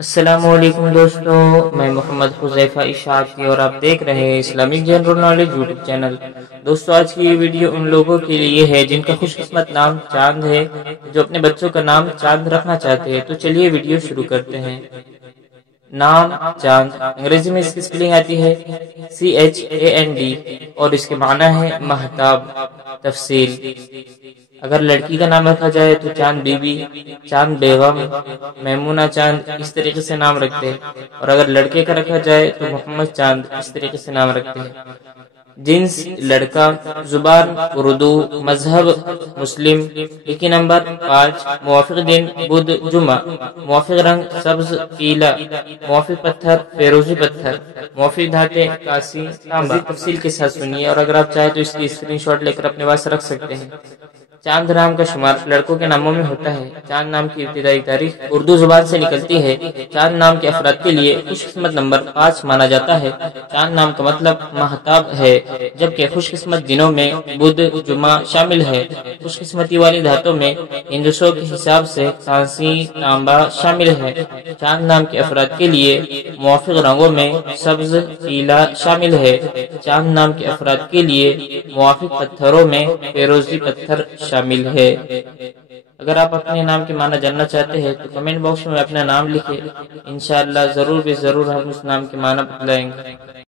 السلام علیکم دوستو، میں محمد حذیفہ اشاعتی اور آپ دیکھ رہے ہیں Islamic general knowledge YouTube channel. دوستو آج کی یہ ویڈیو ان لوگوں کے لیے ہے جن کا خوش قسمت نام چاند ہے، جو اپنے بچوں کا نام چاند رکھنا چاہتے ہیں۔ تو چلیے ویڈیو شروع کرتے ہیں۔ نام چاند، انگریزی میں اس کی سپیلنگ آتی ہے CHAND اور اس کے معنی ہے مہتاب۔ تفصیل: اگر لڑکی کا نام رکھا جائے تو چاند بی بی، چاند بیگم، میمونہ چاند اس طریقے سے نام رکھتے ہیں، اور اگر لڑکے کا رکھا جائے تو محمد چاند اس طریقے سے نام رکھتے ہیں۔ جنس لڑکا، زبان اردو، مذہب مسلم، لکی نمبر 5، موافق دن بدھ جمعہ، موافق رنگ سبز پیلا، موافق پتھر فیروزی پتھر، موافق دھاتیں کاسی تانبا۔ تفصیل کے ساتھ سنیے، اور اگر آپ چاہیں تو اس کی اسکرین شاٹ لے کر اپنے پاس رکھ سکتے ہیں۔ چاند نام کا شمار لڑکوں کے ناموں میں ہوتا ہے۔ چاند نام کی ابتدائی تاریخ اردو زبان سے نکلتی ہے۔ چاند نام کے افراد کے لیے خوش قسمت نمبر 5 مانا جاتا ہے۔ چاند نام کا مطلب مہتاب ہے، جبکہ خوش قسمت دنوں میں بدھ جمعہ شامل ہے۔ خوش قسمتی والی دھاتوں میں ہندسوں کے حساب سے کانسی تانبا شامل ہے۔ چاند نام کے افراد کے لیے موافق رنگوں میں سبز پیلا شامل ہے۔ چاند نام کے افراد کے لیے موافق پتھروں میں فیروزی پتھر شامل ہے۔ اگر آپ اپنے نام کے معنی جاننا چاہتے ہیں تو کمنٹ باکس میں اپنا نام لکھیں، انشاءاللہ ضرور ہم اس نام کے معنی بتلائیں گے۔